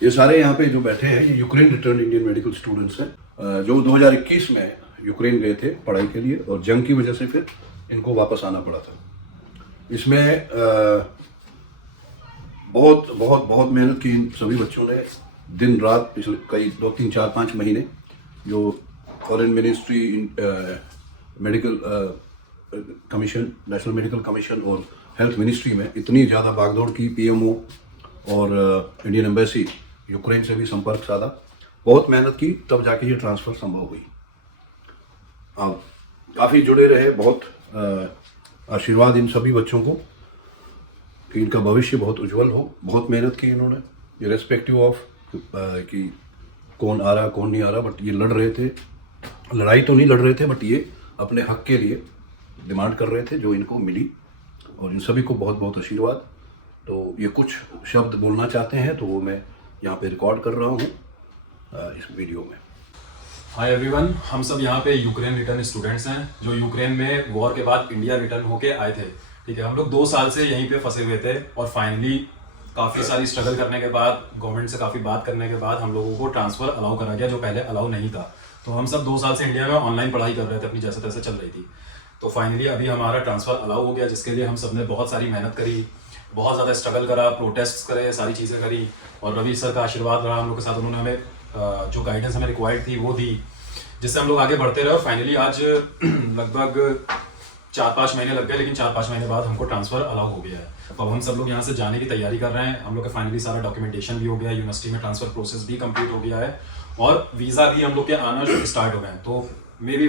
ये सारे यहाँ पे जो बैठे हैं ये Ukraine return Indian medical students हैं जो 2021 में यूक्रेन गए थे पढ़ाई के लिए और जंग की वजह से फिर इनको वापस आना पड़ा था। इसमें बहुत बहुत बहुत मेहनत की इन सभी बच्चों ने, दिन रात पिछले कई 2-3-4-5 महीने जो foreign ministry, medical commission, national medical commission और हेल्थ मिनिस्ट्री में इतनी ज़्यादा भागदौड़ की, पीएमओ और इंडियन एम्बेसी यूक्रेन से भी संपर्क साधा, बहुत मेहनत की, तब जाके ये ट्रांसफ़र संभव हुई। आप काफ़ी जुड़े रहे, बहुत आशीर्वाद इन सभी बच्चों को कि इनका भविष्य बहुत उज्जवल हो। बहुत मेहनत की इन्होंने, इरेस्पेक्टिव ऑफ कि कौन आ रहा कौन नहीं आ रहा, बट ये लड़ रहे थे। लड़ाई तो नहीं लड़ रहे थे, बट ये अपने हक के लिए डिमांड कर रहे थे जो इनको मिली, और इन सभी को बहुत बहुत आशीर्वाद। तो ये कुछ शब्द बोलना चाहते हैं तो वो मैं यहाँ पे रिकॉर्ड कर रहा हूँ इस वीडियो में। हाय एवरीवन, हम सब यहाँ पे यूक्रेन रिटर्न स्टूडेंट्स हैं जो यूक्रेन में वॉर के बाद इंडिया रिटर्न होके आए थे। ठीक है, हम लोग 2 साल से यहीं पे फंसे हुए थे और फाइनली काफ़ी सारी स्ट्रगल करने के बाद, गवर्नमेंट से काफ़ी बात करने के बाद हम लोगों को ट्रांसफ़र अलाउ करा गया, जो पहले अलाउ नहीं था। तो हम सब 2 साल से इंडिया में ऑनलाइन पढ़ाई कर रहे थे, अपनी जैसे तैसे चल रही थी। तो फाइनली अभी हमारा ट्रांसफ़र अलाउ हो गया, जिसके लिए हम सब ने बहुत सारी मेहनत करी, बहुत ज़्यादा स्ट्रगल करा, प्रोटेस्ट करे, सारी चीज़ें करी, और रवि सर का आशीर्वाद रहा हम लोग के साथ। उन्होंने हमें जो गाइडेंस हमें रिक्वायर्ड थी वो दी, जिससे हम लोग आगे बढ़ते रहे। और फाइनली आज लगभग 4-5 महीने लग गए, लेकिन 4-5 महीने बाद हमको ट्रांसफ़र अलाउ हो गया है। अब हम सब लोग यहाँ से जाने की तैयारी कर रहे हैं। हम लोग का फाइनली सारा डॉक्यूमेंटेशन भी हो गया है, यूनिवर्सिटी में ट्रांसफ़र प्रोसेस भी कंप्लीट हो गया है, और वीज़ा भी हम लोग के आना स्टार्ट हो गए हैं। तो मे बी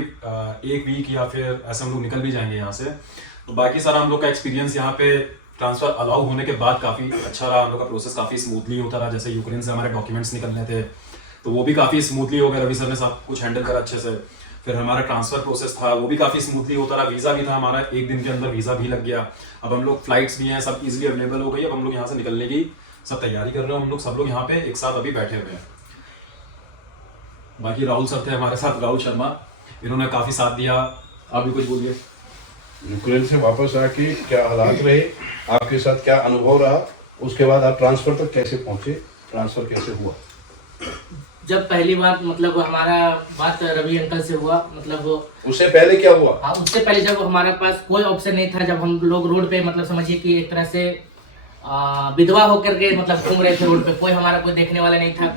1 वीक या फिर ऐसे हम लोग निकल भी जाएंगे यहाँ से। तो बाकी सारा हम लोग का एक्सपीरियंस यहाँ पे ट्रांसफ़र अलाउ होने के बाद काफ़ी अच्छा रहा। हम लोग का प्रोसेस काफ़ी स्मूथली होता रहा। जैसे यूक्रेन से हमारे डॉक्यूमेंट्स निकलने थे तो वो भी काफ़ी स्मूथली हो गया, रवि सर ने सब कुछ हैंडल करा अच्छे से। फिर हमारा ट्रांसफ़र प्रोसेस था वो भी काफ़ी स्मूथली होता रहा। वीज़ा भी था हमारा, 1 दिन के अंदर वीज़ा भी लग गया। अब हम लोग फ्लाइट्स भी हैं, सब इजीली अवेलेबल हो गई। अब हम लोग यहाँ से निकलने की सब तैयारी कर रहे हैं। हम लोग सब लोग यहाँ पे एक साथ अभी बैठे हुए हैं। बाकी राहुल सर थे हमारे साथ, राहुल शर्मा, इन्होंने काफ़ी साथ दिया। आप भी कुछ बोलिए। यूक्रेन से वापस आके क्या हालात रहे, आपके साथ क्या अनुभव रहा, उसके बाद आप ट्रांसफ़र तक कैसे पहुँचे, ट्रांसफ़र कैसे हुआ? जब पहली बार मतलब हमारा बात रवि अंकल से हुआ, मतलब उससे पहले क्या हुआ? हाँ, उससे पहले जब हमारे पास कोई ऑप्शन नहीं था, जब हम लोग रोड पे मतलब समझिए कि एक तरह से विधवा होकर के मतलब घूम रहे थे रोड पे। कोई हमारा कोई देखने वाला नहीं था,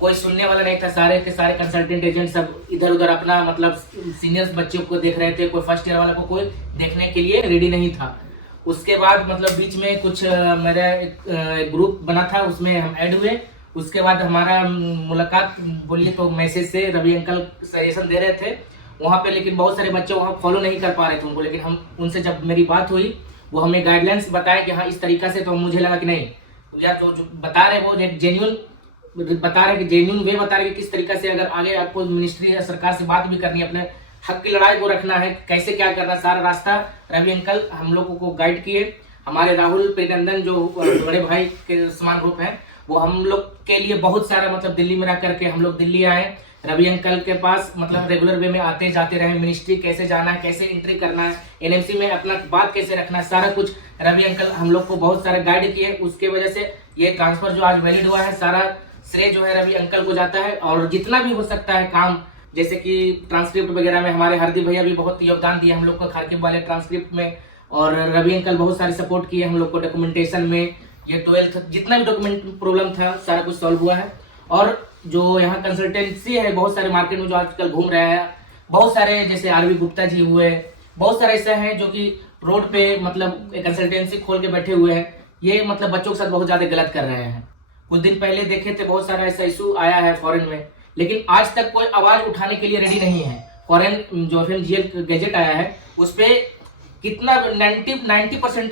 कोई सुनने वाला नहीं था। सारे के सारे कंसल्टेंट एजेंट सब इधर उधर अपना मतलब सीनियर्स बच्चों को देख रहे थे। कोई फर्स्ट ईयर वाला को कोई देखने के लिए रेडी नहीं था। उसके बाद मतलब बीच में कुछ मेरा एक ग्रुप बना था, उसमें हम ऐड हुए। उसके बाद हमारा मुलाकात बोलिए तो मैसेज से रवि अंकल सजेशन दे रहे थे वहाँ पे, लेकिन बहुत सारे बच्चे वहाँ फॉलो नहीं कर पा रहे थे उनको। लेकिन हम उनसे जब मेरी बात हुई, वो हमें गाइडलाइंस बताया कि हाँ इस तरीका से, तो मुझे लगा कि नहीं यार जो बता रहे वो जेन्यून बता रहे, कि जेन्यून वे बता रहे कि किस तरीका से अगर आगे आपको मिनिस्ट्री या सरकार से बात भी करनी है, अपने हक की लड़ाई को रखना है, कैसे क्या करना, सारा रास्ता रवि अंकल हम लोगों को गाइड किए। हमारे राहुल प्रेनंदन जो बड़े भाई के समान रूप हैं, वो हम लोग के लिए बहुत सारा मतलब दिल्ली में रह करके हम लोग दिल्ली आए। रवि अंकल के पास मतलब रेगुलर वे में आते जाते रहे। मिनिस्ट्री कैसे जाना है, कैसे एंट्री करना है, एनएमसी में अपना बात कैसे रखना है, सारा कुछ रवि अंकल हम लोग को बहुत सारा गाइड किए। उसके वजह से ये ट्रांसफर जो आज वैलिड हुआ है, सारा श्रेय जो है रवि अंकल को जाता है। और जितना भी हो सकता है काम, जैसे कि ट्रांसक्रिप्ट वगैरह में हमारे हरदीप भैया भी बहुत योगदान दिए हम लोग को, खारकिब वाले ट्रांसक्रिप्ट में। और रवि अंकल बहुत सारे सपोर्ट किए हम लोग को डॉक्यूमेंटेशन में। ये 12th जितना भी डॉक्यूमेंट प्रॉब्लम था सारा कुछ सॉल्व हुआ है। और जो यहाँ कंसल्टेंसी है, बहुत सारे मार्केट में जो आजकल घूम रहे हैं, बहुत सारे जैसे आरवी गुप्ता जी हुए, बहुत सारे ऐसे हैं जो कि रोड पे मतलब कंसल्टेंसी खोल के बैठे हुए हैं। ये मतलब बच्चों के साथ बहुत ज्यादा गलत कर रहे हैं। कुछ दिन पहले देखे थे बहुत सारा ऐसा इशू आया है फॉरेन में, लेकिन आज तक कोई आवाज उठाने के लिए रेडी नहीं है। फॉरेन जो FMGL गैजेट आया है उस पे कितना 90%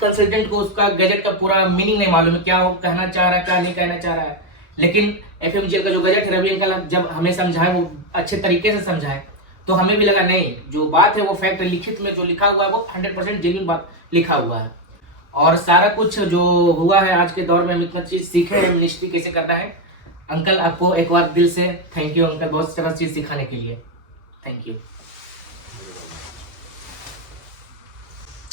कंसल्टेंट को उसका गैजेट का पूरा मीनिंग नहीं मालूम है, क्या वो कहना चाह रहा है, क्या नहीं कहना चाह रहा है। लेकिन FMGL का जो गैजेट है, रवि अंकल जब हमें समझाए, वो अच्छे तरीके से समझाए, तो हमें भी लगा नहीं जो बात है वो फैक्ट, लिखित में जो लिखा हुआ है वो 100% जेन्युइन बात लिखा हुआ है। और सारा कुछ जो हुआ है आज के दौर में हम इतना चीज सीखे हैं, मिनिस्ट्री कैसे करना है। अंकल आपको एक बार दिल से थैंक यू अंकल, बहुत सारा चीज सिखाने के लिए थैंक यू।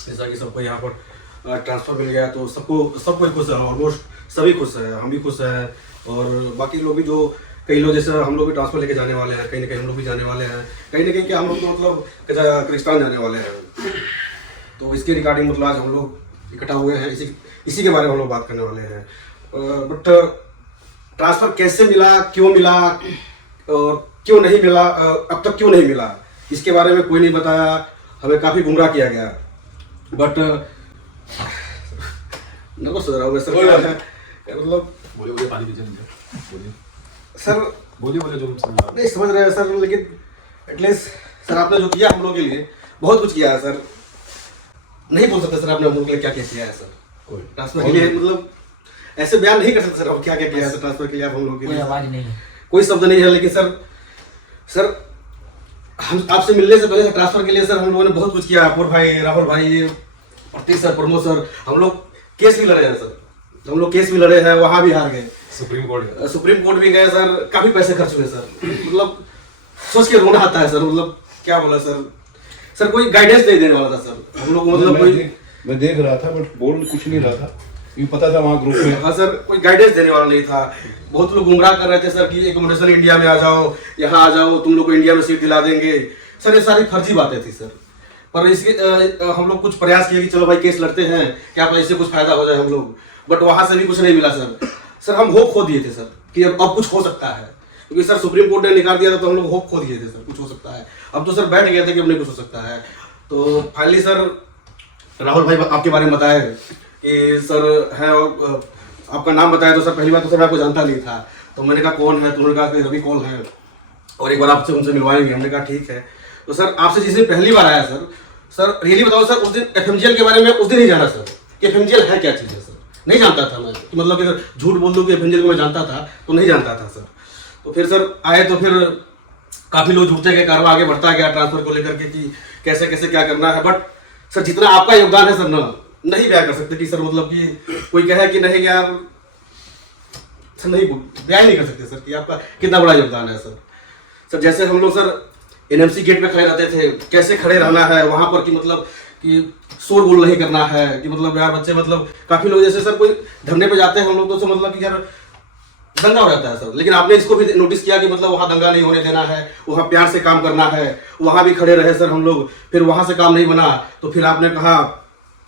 जैसा कि सबको यहाँ पर ट्रांसफर मिल गया तो सबको खुश है ऑलमोस्ट। सभी खुश हैं, हम भी खुश हैं और बाकी लोग भी जो कई लोग जैसे हम लोग भी ट्रांसफर लेके जाने वाले हैं, कहीं ना कहीं हम लोग भी जाने वाले हैं, कहीं ना कहीं क्या हम लोग तो मतलब किर्गिस्तान जाने वाले हैं। तो इसके रिगार्डिंग मतलब आज हम लोग इकट्ठा हुए हैं, इसी के बारे में हम लोग बात करने वाले हैं। बट ट्रांसफर कैसे मिला, क्यों मिला और क्यों नहीं मिला, अब तक क्यों नहीं मिला, इसके बारे में कोई नहीं बताया, हमें काफ़ी गुमराह किया गया। बट नर्वस हो रहा हूँ सर, क्या है मतलब बोलिए पानी दीजिए बोलिए सर, बोलिए जो समझ नहीं समझ रहे हैं सर, लेकिन एटलीस्ट सर आपने जो किया हम लोगों के लिए बहुत कुछ किया है सर, नहीं बोल सकते सर आपने हम लोगों के लिए क्या क्या किया है सर। ट्रांसफर के लिए मतलब ऐसे बयान नहीं कर सकते सर, हम क्या क्या किया है ट्रांसफर के लिए आप हम लोगों के कोई लिए, आवाज नहीं है, कोई शब्द नहीं है। लेकिन सर हम आपसे मिलने से पहले ट्रांसफर के लिए सर हम लोगों ने बहुत कुछ किया। अपूर भाई, राहुल भाई, प्रतीक सर, प्रमोद सर, हम लोग केस भी लड़े हैं सर, हम लोग केस भी लड़े हैं, वहां भी हार गए, सुप्रीम कोर्ट भी गए सर, काफी पैसे खर्च हुए सर, मतलब सोच के रोना आता है सर, मतलब क्या बोला सर कोई गाइडेंस नहीं देने वाला था सर हम लोग को, मतलब कोई मैं देख रहा था बट बोल कुछ नहीं रहा था, ये पता था वहाँ ग्रुप में। हाँ सर, कोई गाइडेंस देने वाला नहीं था। बहुत लोग गुमराह कर रहे थे सर कि एकोमोडेशन इंडिया में आ जाओ, यहाँ आ जाओ, तुम लोग को इंडिया में सीट दिला देंगे सर, ये सारी फर्जी बातें थी सर। पर इसके हम लोग कुछ प्रयास किए कि चलो भाई केस लड़ते हैं, क्या पता इससे कुछ फायदा हो जाए हम लोग, बट वहां से भी कुछ नहीं मिला सर हम होप खो दिए थे सर कि अब कुछ हो सकता है, क्योंकि सर सुप्रीम कोर्ट ने निकाल दिया था तो हम लोग होप खो दिए थे सर कुछ हो सकता है। अब तो सर बैठ गए थे कि अब नहीं कुछ हो सकता है। तो फाइनली सर राहुल भाई आपके बारे में बताए कि सर है, आपका नाम बताया, तो सर पहली बार तो सर मैं आपको जानता नहीं था, तो मैंने कहा कौन है, तो उन्होंने कहा कि रवि कौन है और एक बार आपसे उनसे मिलवाएंगे, हमने कहा ठीक है। तो सर आपसे जिस दिन पहली बार आया सर रियली बताओ सर, उस दिन एफएमजीएल के बारे में उस दिन ही जाना सर कि एफएमजीएल है क्या चीज़ है सर, नहीं जानता था मैं, कि मतलब कि अगर झूठ बोल दूं कि एफएमजीएल को मैं जानता था तो नहीं जानता था सर। तो फिर सर आए तो फिर काफ़ी लोग जुड़ते गए, कारवा आगे बढ़ता गया ट्रांसफर को लेकर के कि कैसे कैसे क्या करना है। बट सर जितना आपका योगदान है सर ना, नहीं बयान कर सकते कि सर मतलब कि कोई कहे कि नहीं यार सर, नहीं बयान नहीं कर सकते सर कि आपका कितना बड़ा योगदान है सर। जैसे हम लोग सर एनएमसी गेट पे खड़े रहते थे, कैसे खड़े रहना है वहां पर कि मतलब कि शोरगुल नहीं करना है, कि मतलब यार बच्चे मतलब काफी लोग जैसे सर कोई धरने पे जाते हैं हम लोग तो मतलब कि यार दंगा हो जाता है सर, लेकिन आपने इसको भी नोटिस किया कि मतलब वहाँ दंगा नहीं होने देना है, वहाँ प्यार से काम करना है, वहाँ भी खड़े रहे सर हम लोग। फिर वहाँ से काम नहीं बना तो फिर आपने कहा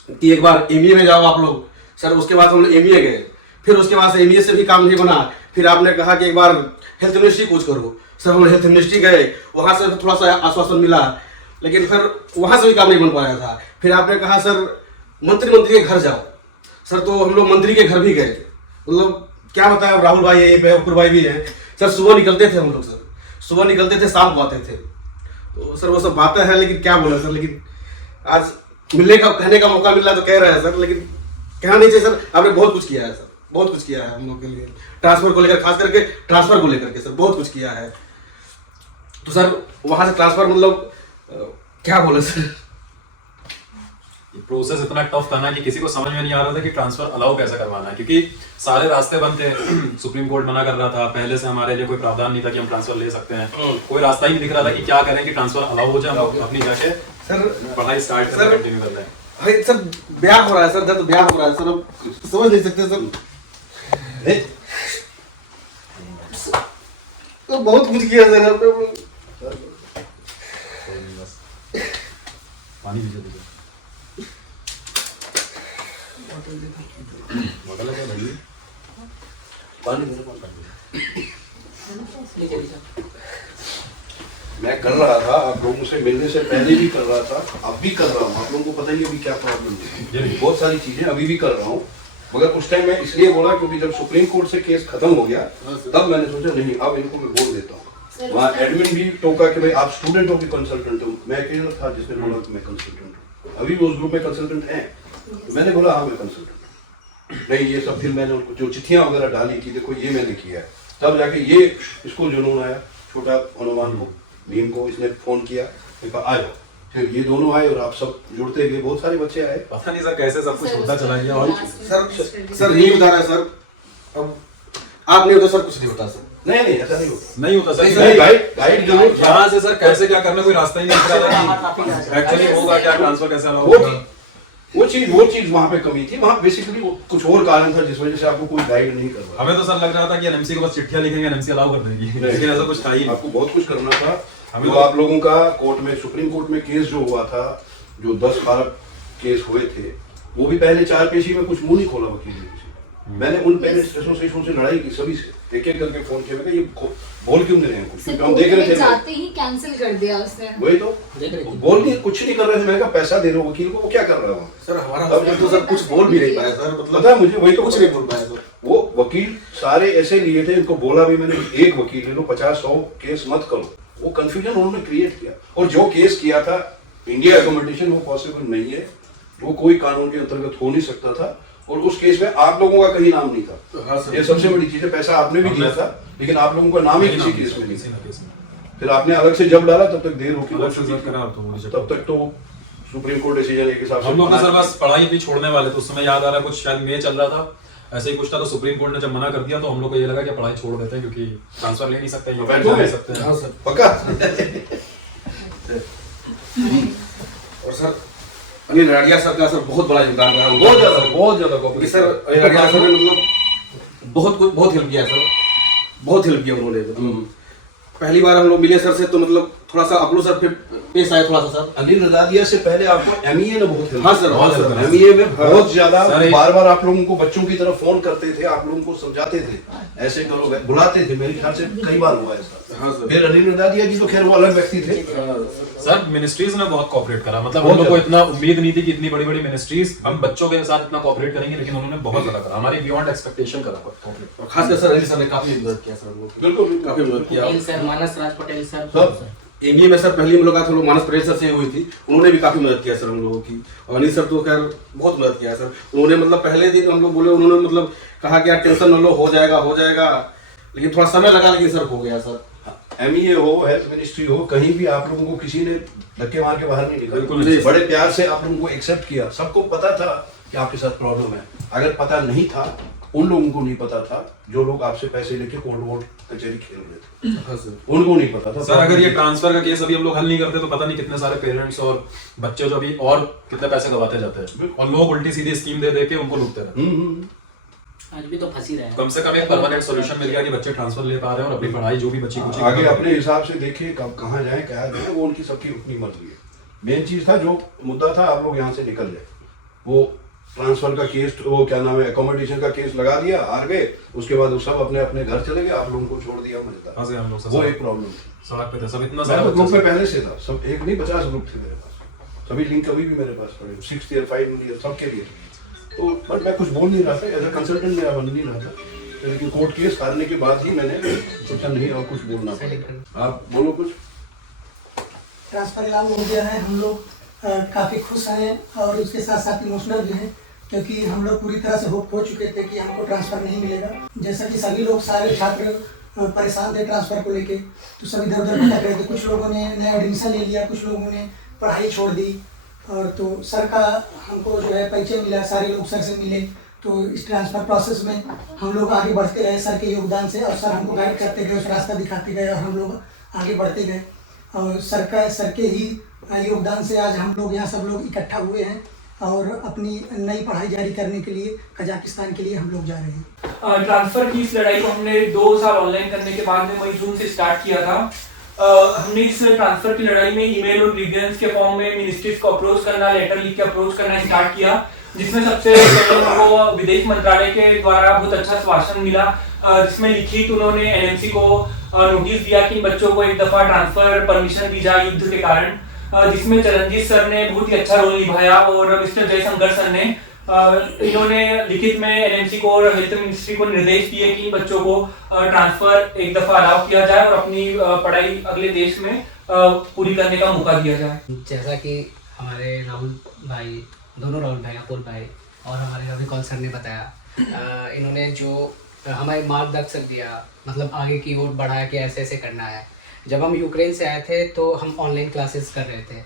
कि एक बार एमईए में जाओ आप लोग सर, उसके बाद हम लोग एमईए गए, फिर उसके बाद से एमईए से भी काम नहीं बना, फिर आपने कहा कि एक बार हेल्थ मिनिस्ट्री कुछ करो सर, हम हेल्थ मिनिस्ट्री गए, वहाँ से थोड़ा सा आश्वासन मिला, लेकिन फिर वहाँ से भी काम नहीं बन पाया था। फिर आपने कहा सर मंत्री के घर जाओ सर, तो हम लोग मंत्री के घर भी गए, मतलब क्या बताया, राहुल भाई है, ये अपूर भाई भी है सर, सुबह निकलते थे हम लोग सर, सुबह निकलते थे शाम को आते थे। तो सर वो सब बातें हैं, लेकिन क्या बोला सर, लेकिन आज मिलने का कहने का मौका मिल रहा है तो कह रहे हैं सर, लेकिन कहना नहीं चाहिए सर, आपने बहुत कुछ किया है सर, बहुत कुछ किया है हम लोग के लिए, ट्रांसफर को लेकर, खास करके ट्रांसफर को लेकर के सर बहुत कुछ किया है। तो सर वहां से ट्रांसफर मतलब क्या बोले सर, प्रोसेस इतना टफ था ना कि किसी को समझ में नहीं आ रहा था कि ट्रांसफर अलाउ कैसे करवाना है, क्योंकि सारे रास्ते बंद थे। सुप्रीम कोर्ट मना कर रहा था, पहले से हमारे लिए कोई प्रावधान नहीं था कि हम ट्रांसफर ले सकते हैं, कोई रास्ता ही नहीं दिख रहा था कि क्या करें कि ट्रांसफर अलाउ हो जाए, हम अपनी जाके सर पढ़ाई स्टार्ट कर कंटिन्यू कर लें। भाई सर ब्याह हो रहा है सर, दर्द ब्याह हो रहा है सर, अब समझ नहीं सकते सर, तो बहुत कुछ किया सर आपने। पानी दीजिए बोतल है भाई, मैं कर रहा था, आप लोगों से मिलने से पहले भी कर रहा था, अब भी कर रहा हूँ, आप लोगों को पता ही है अभी क्या प्रॉब्लम है, बहुत सारी चीजें अभी भी कर रहा हूँ। मगर उस टाइम मैं इसलिए बोला क्योंकि जब सुप्रीम कोर्ट से केस खत्म हो गया तब मैंने सोचा नहीं अब इनको मैं बोल देता हूँ। वहाँ एडमिन भी टोका कि भाई आप स्टूडेंट हो कि कंसल्टेंट हो, मैं अकेला था जिसने बोला कि मैं कंसल्टेंट हूँ, अभी भी उस ग्रुप में कंसल्टेंट हैं, तो मैंने बोला हाँ मैं कंसल्टेंट नहीं, ये सब फिर मैंने उनको जो चिट्ठियाँ वगैरह डाली कि देखो ये मैंने किया है, तब जाके ये इसको जुनून आया, छोटा हनुमान को, भीम को, इसने फोन किया, कहा आ जाओ, फिर ये दोनों आए और आप सब जुड़ते गए, बहुत सारे बच्चे आए, पता नहीं सर कैसे सब कुछ होता चला गया। और सर नहीं बता रहा है सर, अब आप नहीं होता सर कुछ नहीं होता सर, नहीं ऐसा नहीं होता, नहीं होता सर, गाइड जरूर यहाँ से सर कैसे क्या करना कोई रास्ता ही नहीं दिख रहा था, एक्चुअली होगा क्या, ट्रांसफर कैसे अलाउ होगा, वो चीज वहाँ पे कमी थी। वहाँ बेसिकली कुछ और कारण था जिस वजह से आपको कोई गाइड नहीं कर रहा। हमें तो सर लग रहा था कि एनएमसी को बस चिट्ठियां लिखेंगे, एनएमसी अलाउ कर देगी, लेकिन ऐसा कुछ था ही नहीं। आपको बहुत कुछ करना था। हमें जो तो- आप लोगों का कोर्ट में, सुप्रीम कोर्ट में केस जो हुआ था, जो 10 अरब केस हुए थे, वो भी पहले 4 पेशी में कुछ मुंह नहीं खोला वकील ने किसी। मैंने उन पेरेंट्स एसोसिएशन से लड़ाई की, सभी से एक एक करके फोन किया, मैं ये बोल क्यों नहीं रहे हैं कुछ, क्योंकि हम देख रहे थे। जाते ही कैंसिल कर दिया उसने। वही तो बोल नहीं, कुछ नहीं कर रहे थे। मैंने कहा पैसा दे रहे हो वकील को, वो क्या कर रहा है सर हमारा हस्बैंड तो सर कुछ बोल भी नहीं पाया सर, मतलब पता है मुझे, वही तो कुछ नहीं बोल पाया सर। वो वकील सारे ऐसे लिए थे, इनको बोला भी मैंने, एक वकील ले लो, 50-100 केस मत करो। वो कंफ्यूजन उन्होंने क्रिएट किया। और जो केस किया था इंडिया अकोमोडेशन, वो पॉसिबल नहीं है, वो कोई कानून के अंतर्गत हो नहीं सकता था। और उस केस में आप लोगों का कहीं नाम नहीं था। हाँ सर। ये सबसे बड़ी चीज है। पैसा आपने भी दिया था, लेकिन आप लोगों का नाम ही किसी केस में नहीं था। फिर आपने अलग से जब डाला तब तक देर होगी, अलग से जब करा तो मुझे तब तक तो सुप्रीम कोर्ट डिसीजन एक हिसाब से हम लोग तो सर बस पढ़ाई भी छोड़ने वाले थे। उस समय याद आ रहा है कुछ शायद मई चल रहा था, ऐसे ही कुछ था, तो सुप्रीम कोर्ट ने जब मना कर दिया तो हम लोग को ये लगा कि पढ़ाई छोड़ देते हैं, क्योंकि ट्रांसफर ले नहीं सकते, ये बैठो ले में। सकते हैं। हाँ सर। पक्का। और सर अनिल राडिया सर का सर बहुत बड़ा योगदान रहा है। बहुत ज्यादा क्योंकि सर अनिल राडिया सर ने मतलब बहुत हेल्प किया सर, बहुत हेल्प किया उन्होंने। पहली बार हम लोग मिले सर से तो मतलब थोड़ा सा आप लोग सर फिर पेश आए थोड़ा सा सर। अनिल रजादिया से पहले आपको एमईए ने बहुत हेल्प हाँ सर, बहुत हाँ सर। हेल्प एमईए में बहुत ज्यादा सर, एक- बार बार आप लोगों को बच्चों की तरफ फोन करते थे, आप लोगों को समझाते थे, ऐसे करो, बुलाते थे। मेरे ख्याल से कई बार हुआ ऐसा। हाँ सर। फिर अनिल रजादिया जी तो खैर वो अलग व्यक्ति थे। सर मिनिस्ट्रीज ने बहुत कोऑपरेट करा, मतलब बहुत हम लोग को ज्यादा। इतना उम्मीद नहीं थी कि इतनी बड़ी बड़ी मिनिस्ट्रीज हम बच्चों के साथ इतना कोऑपरेट करेंगे, लेकिन उन्होंने बहुत ज्यादा करा, हमारे बियॉन्ड एक्सपेक्टेशन करा कोऑपरेट। और खासकर सर अनिल सर ने काफी मदद किया सर हम लोग को। बिल्कुल काफी मदद किया। पटेल सर, मानस राज पटेल सर, सब। एमबीए में सर पहली मुलाकात हम लोग मानस पटेल सर से हुई थी, उन्होंने भी काफी मदद किया सर हम लोगों की। और अनिल सर तो खैर बहुत मदद किया सर। उन्होंने मतलब पहले दिन हम लोग बोले, उन्होंने मतलब कहा कि यार टेंशन न लो, हो जाएगा, लेकिन थोड़ा समय लगा, लेकिन सर हो गया सर। एमईए हो, हेल्थ मिनिस्ट्री हो, कहीं भी आप लोगों को किसी ने धक्के मार के बाहर नहीं बिल्कुल निकाला। नहीं। बड़े प्यार से आप लोगों को एक्सेप्ट किया। सबको पता था कि आपके साथ प्रॉब्लम है। अगर पता नहीं था, उन लोगों को नहीं पता था जो लोग आपसे पैसे लेके कोर्ट वोट कचहरी खेल रहे थे, हाँ सर। उनको नहीं पता था। सर अगर ये ट्रांसफर का केस अभी हम लोग हल नहीं करते तो पता नहीं कितने सारे पेरेंट्स और बच्चे जो अभी और कितने पैसे गवाते जाते हैं, और लोग उल्टी सीधी स्कीम दे के उनको लूटते हैं। आज भी तो फंसी रहे हैं। कम से कम एक परमानेंट सॉल्यूशन मिल गया कि बच्चे ट्रांसफर ले पा रहे हैं और अपनी पढ़ाई जो भी बच्ची कुछ आगे अपने हिसाब से देखिए कब कहाँ जाए, क्या जाए, वो उनकी सबकी अपनी मर्जी है। मेन चीज था, जो मुद्दा था, आप लोग यहाँ से निकल जाए। वो ट्रांसफर का केस, वो क्या नाम है, अकोमोडेशन का केस लगा दिया, हार गए, उसके बाद वो सब अपने अपने घर चले गए, आप लोगों को छोड़ दिया मजेदार। फंसे हम लोग वो एक प्रॉब्लम थी। सड़क पे थे सब, इतना मैं सारा तो ग्रुप बच्चे में पहले से था, सब एक नहीं 50 ग्रुप थे मेरे पास, सभी लिंक अभी भी मेरे पास पड़े, 6th ईयर 5th ईयर सबके लिए। तो बट मैं कुछ बोल नहीं रहा था, एज ए कंसल्टेंट मेरा बन नहीं रहा था, लेकिन कोर्ट केस हारने के बाद ही मैंने सोचा नहीं और कुछ बोलना पड़ेगा। आप बोलो कुछ। ट्रांसफर लागू हो गया है, हम लोग काफ़ी खुश हैं और उसके साथ साथ इमोशनल भी हैं, क्योंकि हम लोग पूरी तरह से होप हो चुके थे कि हमको ट्रांसफ़र नहीं मिलेगा। जैसा कि सभी लोग, सारे छात्र परेशान थे ट्रांसफ़र को लेके, तो सब इधर उधर भटक रहे थे। कुछ लोगों ने नया एडमिशन ले लिया, कुछ लोगों ने पढ़ाई छोड़ दी, और तो सर का हमको जो है परिचय मिला, सारे लोग सर से मिले, तो इस ट्रांसफ़र प्रोसेस में हम लोग आगे बढ़ते गए सर के योगदान से, और सर हमको गाइड करते गए, उस रास्ता दिखाते गए, और हम लोग आगे बढ़ते गए। और सर के ही योगदान से आज हम लोग यहाँ सब लोग इकट्ठा हुए हैं और अपनी नई पढ़ाई जारी करने के लिए कजाकिस्तान के लिए हम लोग जा रहे हैं। ट्रांसफर की इस लड़ाई को हमने 2 साल ऑनलाइन करने के बाद में मई जून से स्टार्ट किया था। हमने इस ट्रांसफर की लड़ाई में ईमेल और ग्रीवियंस के फॉर्म में मिनिस्ट्रीज को अप्रोच करना, लेटर लिख के अप्रोच करना स्टार्ट किया, जिसमें सबसे पहले उनको विदेश मंत्रालय के द्वारा बहुत अच्छा आश्वासन मिला, जिसमें लिखित उन्होंने एनएमसी को नोटिस दिया कि बच्चों को एक दफा ट्रांसफर परमिशन दी जाए युद्ध के कारण, जिसमें चरणजीत सर ने बहुत ही अच्छा रोल निभाया, और मिस्टर जयशंकर सर ने इन्होंने लिखित में एनएमसी को और हेल्थ मिनिस्ट्री को निर्देश दिए कि बच्चों को ट्रांसफर एक दफा अलाउ किया जाए और अपनी पढ़ाई अगले देश में पूरी करने का मौका दिया जाए। जैसा कि हमारे राहुल भाई, दोनों राहुल भाई, अपुल भाई और हमारे रवि कौल सर ने बताया, इन्होंने जो हमें मार्गदर्शक दिया, मतलब आगे की ओर बढ़ाया कि ऐसे ऐसे करना है। जब हम यूक्रेन से आए थे तो हम ऑनलाइन क्लासेस कर रहे थे।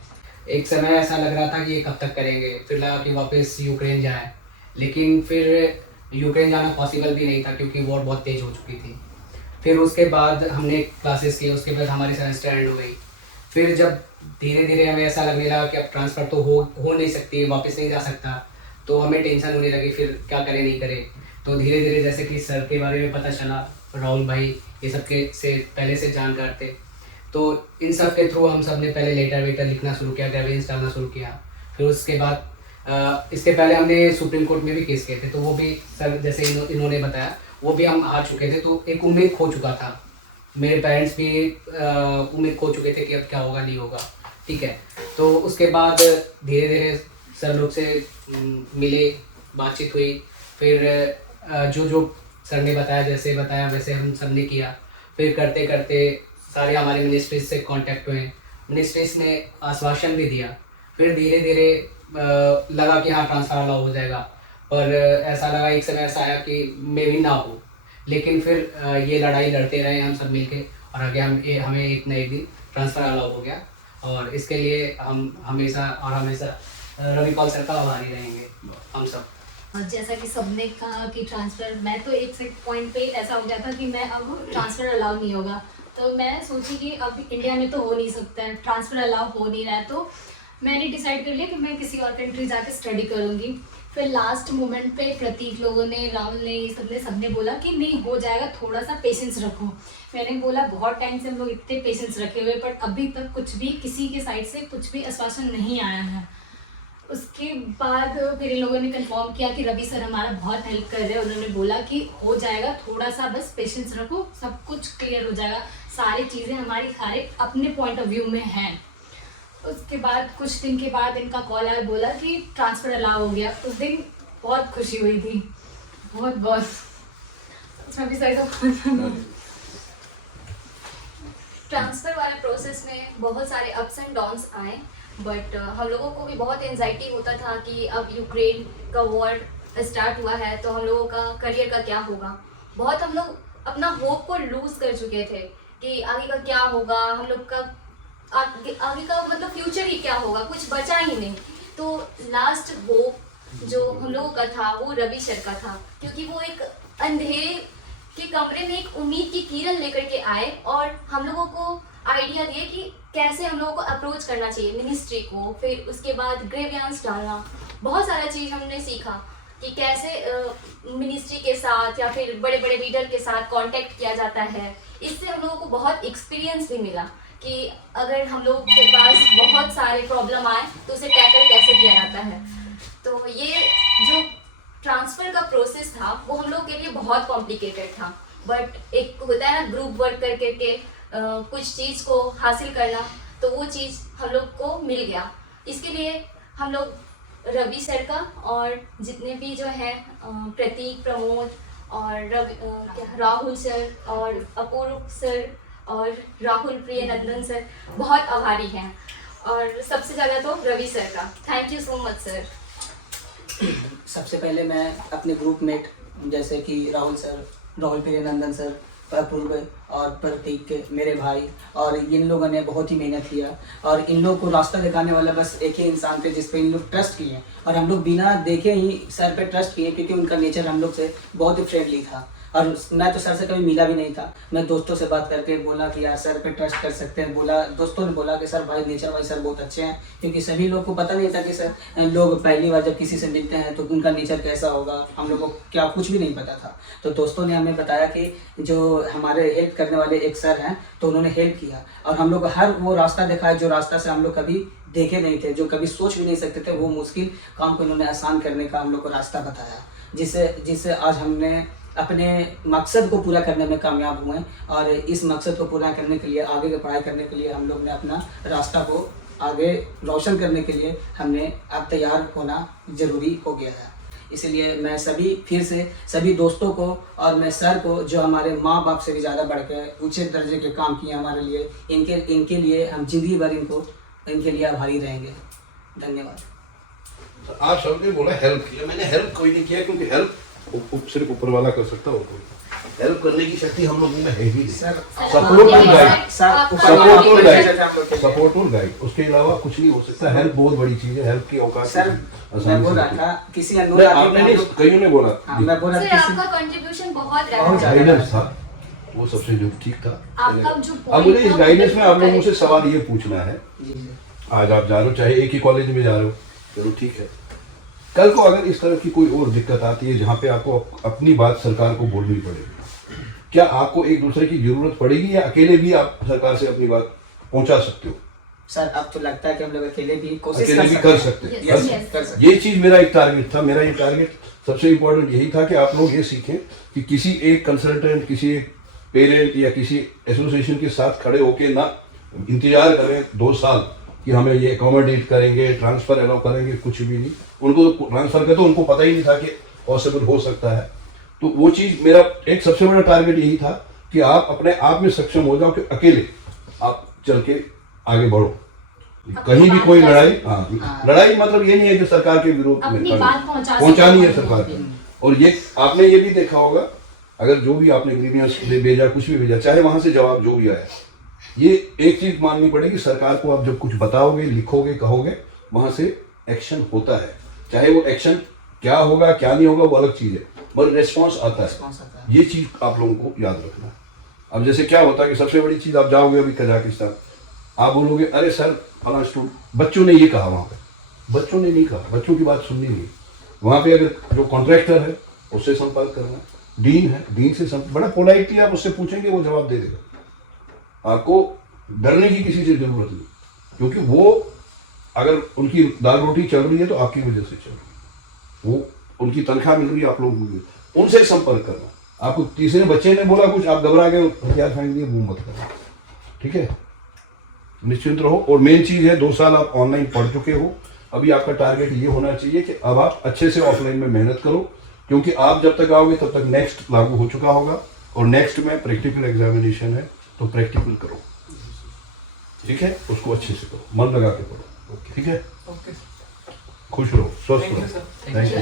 एक समय ऐसा लग रहा था कि ये कब तक करेंगे, फिर लगा कि वापस यूक्रेन जाए, लेकिन फिर यूक्रेन जाना पॉसिबल भी नहीं था क्योंकि वॉर बहुत तेज़ हो चुकी थी। फिर उसके बाद हमने क्लासेस किए, उसके बाद हमारी सेमेस्टर एंड हो गई, फिर जब धीरे धीरे हमें ऐसा लगने लगा कि अब ट्रांसफ़र तो हो नहीं सकती, वापस नहीं जा सकता, तो हमें टेंशन होने लगी फिर क्या करें नहीं करें। तो धीरे धीरे जैसे कि सर के बारे में पता चला, राहुल भाई ये सब के से पहले से जानकार थे, तो इन सब के थ्रू हम सब ने पहले लेटर वेटर लिखना शुरू किया, ग्रेवेंस डालना शुरू किया। फिर उसके बाद इसके पहले हमने सुप्रीम कोर्ट में भी केस किए थे, तो वो भी सर जैसे इन्होंने बताया वो भी हम हार चुके थे, तो एक उम्मीद खो चुका था। मेरे पेरेंट्स भी उम्मीद खो चुके थे कि अब क्या होगा नहीं होगा, ठीक है। तो उसके बाद धीरे धीरे सर लोग से मिले, बातचीत हुई, फिर जो सर ने बताया जैसे बताया वैसे हम सब ने किया। फिर करते करते सारे हमारे मिनिस्ट्रीज से कांटेक्ट हुए, मिनिस्ट्रीज ने आश्वासन भी दिया। फिर धीरे धीरे लगा कि हाँ ट्रांसफ़र अलाउ हो जाएगा, पर ऐसा लगा एक समय ऐसा आया कि मे भी ना हो। लेकिन फिर ये लड़ाई लड़ते रहे हम सब मिलके, और आगे हमें एक न एक दिन ट्रांसफ़र अलाउ हो गया, और इसके लिए हम हमेशा रवि कौल सर का आभारी रहेंगे हम सब। और जैसा कि सबने कहा कि ट्रांसफ़र, मैं तो एक पॉइंट पे ऐसा हो गया था कि मैं अब ट्रांसफ़र अलाउ नहीं होगा, तो मैं सोची कि अब इंडिया में तो हो नहीं सकता है, ट्रांसफ़र अलाउ हो नहीं रहा है, तो मैंने डिसाइड कर लिया कि मैं किसी और कंट्री जाके स्टडी करूँगी। फिर लास्ट मोमेंट पे प्रतीक लोगों ने, राहुल ने, ये सबने बोला कि नहीं हो जाएगा, थोड़ा सा पेशेंस रखो। मैंने बोला बहुत टाइम से हम लोग इतने पेशेंस रखे हुए, बट अभी तक कुछ भी किसी के साइड से कुछ भी आश्वासन नहीं आया है। उसके बाद फिर इन लोगों ने कंफर्म किया कि रवि सर हमारा बहुत हेल्प कर रहे हैं। उन्होंने बोला कि हो जाएगा, थोड़ा सा बस पेशेंस रखो, सब कुछ क्लियर हो जाएगा, सारी चीज़ें हमारी सारे अपने पॉइंट ऑफ व्यू में हैं। उसके बाद कुछ दिन के बाद इनका कॉल आया, बोला कि ट्रांसफ़र अलाउ हो गया। उस दिन बहुत खुशी हुई थी, बहुत उसमें भी सर का ट्रांसफ़र वाले प्रोसेस में बहुत सारे अप्स एंड डाउन्स आए, बट हम लोगों को भी बहुत एंजाइटी होता था कि अब यूक्रेन का वॉर स्टार्ट हुआ है तो हम लोगों का करियर का क्या होगा। बहुत हम लोग अपना होप को लूज़ कर चुके थे कि आगे का क्या होगा, हम लोग का आगे का मतलब फ्यूचर ही क्या होगा, कुछ बचा ही नहीं। तो लास्ट होप जो हम लोगों का था वो रवि सर का था, क्योंकि वो एक अंधेरे के कमरे में एक उम्मीद की किरण लेकर के आए और हम लोगों को आइडिया दिए कि कैसे हम लोगों को अप्रोच करना चाहिए मिनिस्ट्री को। फिर उसके बाद ग्रेवियांस डालना, बहुत सारा चीज़ हमने सीखा कि कैसे मिनिस्ट्री के साथ या फिर बड़े बड़े लीडर के साथ कांटेक्ट किया जाता है। इससे हम लोगों को बहुत एक्सपीरियंस भी मिला कि अगर हम लोग के पास बहुत सारे प्रॉब्लम आए तो उसे टैकल कैसे किया जाता है। तो ये जो ट्रांसफ़र का प्रोसेस था वो हम लोग के लिए बहुत कॉम्प्लिकेटेड था, बट एक होता है ना ग्रुप वर्क करके कुछ चीज़ को हासिल करना, तो वो चीज़ हम लोग को मिल गया। इसके लिए हम लोग रवि सर का और जितने भी जो है प्रतीक, प्रमोद और राहुल सर और अपूर्व सर और राहुल प्रियनंदन सर बहुत आभारी हैं, और सबसे ज़्यादा तो रवि सर का। Thank you so much sir. सबसे पहले मैं अपने ग्रुप मेट जैसे कि राहुल सर, राहुल प्रियनंदन सर, अपूर्व और प्रतीक के मेरे भाई, और इन लोगों ने बहुत ही मेहनत किया, और इन लोग को रास्ता दिखाने वाला बस एक ही इंसान थे जिस पे इन लोग ट्रस्ट किए, और हम लोग बिना देखे ही सर पे ट्रस्ट किए क्योंकि उनका नेचर हम लोग से बहुत ही फ्रेंडली था। और मैं तो सर से कभी मिला भी नहीं था, मैं दोस्तों से बात करके बोला कि यार सर पे ट्रस्ट कर सकते हैं, बोला दोस्तों ने बोला कि सर भाई नेचर वाइज सर बहुत अच्छे हैं, क्योंकि सभी लोग को पता नहीं था कि सर लोग पहली बार जब किसी से मिलते हैं तो उनका नेचर कैसा होगा, हम लोग को क्या कुछ भी नहीं पता था। तो दोस्तों ने हमें बताया कि जो हमारे हेल्प करने वाले एक सर हैं तो उन्होंने हेल्प किया, और हम लोग हर वो रास्ता दिखाया जो रास्ता से हम लोग कभी देखे नहीं थे, जो कभी सोच भी नहीं सकते थे। वो मुश्किल काम को इन्होंने आसान करने का हम लोग को रास्ता बताया, जिससे आज हमने अपने मकसद को पूरा करने में कामयाब हुए। और इस मकसद को पूरा करने के लिए, आगे की पढ़ाई करने के लिए हम लोग ने अपना रास्ता को आगे रोशन करने के लिए हमने अब तैयार होना ज़रूरी हो गया है। इसलिए मैं फिर से सभी दोस्तों को और मैं सर को, जो हमारे माँ बाप से भी ज़्यादा बढ़ के ऊँचे दर्जे के काम किए हमारे लिए, इनके लिए हम जिंदगी भर इनके लिए आभारी रहेंगे। धन्यवाद। आज सबने बोला हेल्प किया, मैंने हेल्प कोई नहीं किया, क्योंकि हेल्प सिर्फ ऊपर वाला कर सकता है, और कोई हेल्प करने की शक्ति हम लोगों में है ही नहीं। सपोर्ट और गाइड, उसके अलावा कुछ नहीं हो सकता। हेल्प बहुत बड़ी चीज है, हेल्प की औकात सर मैं बोल रहा था किसी कईयों ने बोला मैं बोला सर आपका कंट्रीब्यूशन बहुत रहा गाइडेंस था, वो सबसे जो ठीक था। आपका जो अब मुझे इस point था, गाइडेंस में आप लोगों correct से सवाल ये पूछना है, जी जी आज आप जा रहे हो, चाहे एक ही कॉलेज में जा रहे हो, चलो ठीक है, कल को अगर इस तरह की कोई और दिक्कत आती है जहाँ पे आपको अपनी बात सरकार को बोलनी पड़ेगी, क्या आपको एक दूसरे की जरूरत पड़ेगी या अकेले भी आप सरकार से अपनी बात पहुंचा सकते हो? सर अब तो लगता है कि हम लोग अकेले भी कोशिश अकेले भी कर सकते Yes, हैं। yes. कर सकते ये चीज मेरा एक टारगेट था। मेरा ये टारगेट सबसे इम्पोर्टेंट यही था कि आप लोग ये सीखें कि किसी एक कंसल्टेंट, किसी एक पेरेंट या किसी एसोसिएशन के साथ खड़े होके ना इंतजार करें 2 साल कि हमें ये अकोमोडेट करेंगे, ट्रांसफर अलाउ करेंगे, कुछ भी नहीं। उनको ट्रांसफर का तो उनको पता ही नहीं था कि पॉसिबल हो सकता है। तो वो चीज मेरा एक सबसे बड़ा टारगेट यही था कि आप अपने आप में सक्षम हो जाओ कि अकेले आप चल के आगे बढ़ो। कहीं भी कोई लड़ाई, लड़ाई मतलब ये नहीं है कि सरकार के विरोध में अपनी बात पहुंचानी है सरकार को। और ये आपने ये भी देखा होगा, अगर जो भी आपने ग्रीवियंस भेजा, कुछ भी भेजा, चाहे वहां से जवाब जो भी आया, ये एक चीज माननी पड़ेगी, सरकार को आप जब कुछ बताओगे, लिखोगे, कहोगे, वहां से एक्शन होता है। चाहे वो एक्शन क्या होगा क्या नहीं होगा वो अलग चीज है, पर रेस्पॉन्स आता है। ये चीज आप लोगों को याद रखना है। अब जैसे क्या होता है कि सबसे बड़ी चीज, आप जाओगे अभी कजाकिस्तान, आप बोलोगे अरे सर फला स्टूडेंट, बच्चों ने ये कहा, वहां पे बच्चों ने नहीं कहा, बच्चों की बात सुननी नहीं। वहां पे अगर जो कॉन्ट्रैक्टर है उससे संपर्क करना, डीन है, डीन से बड़ा पोलाइटली आप उससे पूछेंगे, वो जवाब दे देगा। आपको डरने की किसी से जरूरत नहीं, क्योंकि वो अगर उनकी दाल रोटी चल रही है तो आपकी वजह से चल रही है, वो उनकी तनख्वाह मिल रही है आप लोगों को, उनसे संपर्क करना। आपको तीसरे बच्चे ने बोला कुछ, आप घबरा गए, हथियार फेंक दिए, वो मत करना, ठीक है, निश्चिंत रहो। और मेन चीज है 2 साल आप ऑनलाइन पढ़ चुके हो, अभी आपका टारगेट ये होना चाहिए कि अब आप अच्छे से ऑफलाइन में मेहनत करो, क्योंकि आप जब तक आओगे तब तक नेक्स्ट लागू हो चुका होगा, और नेक्स्ट में प्रैक्टिकल एग्जामिनेशन है, तो प्रैक्टिकल करो, ठीक है, उसको अच्छे से करो, मन लगा के करो, ठीक है, खुश रहो, स्वस्थ रहो, थैंक यू।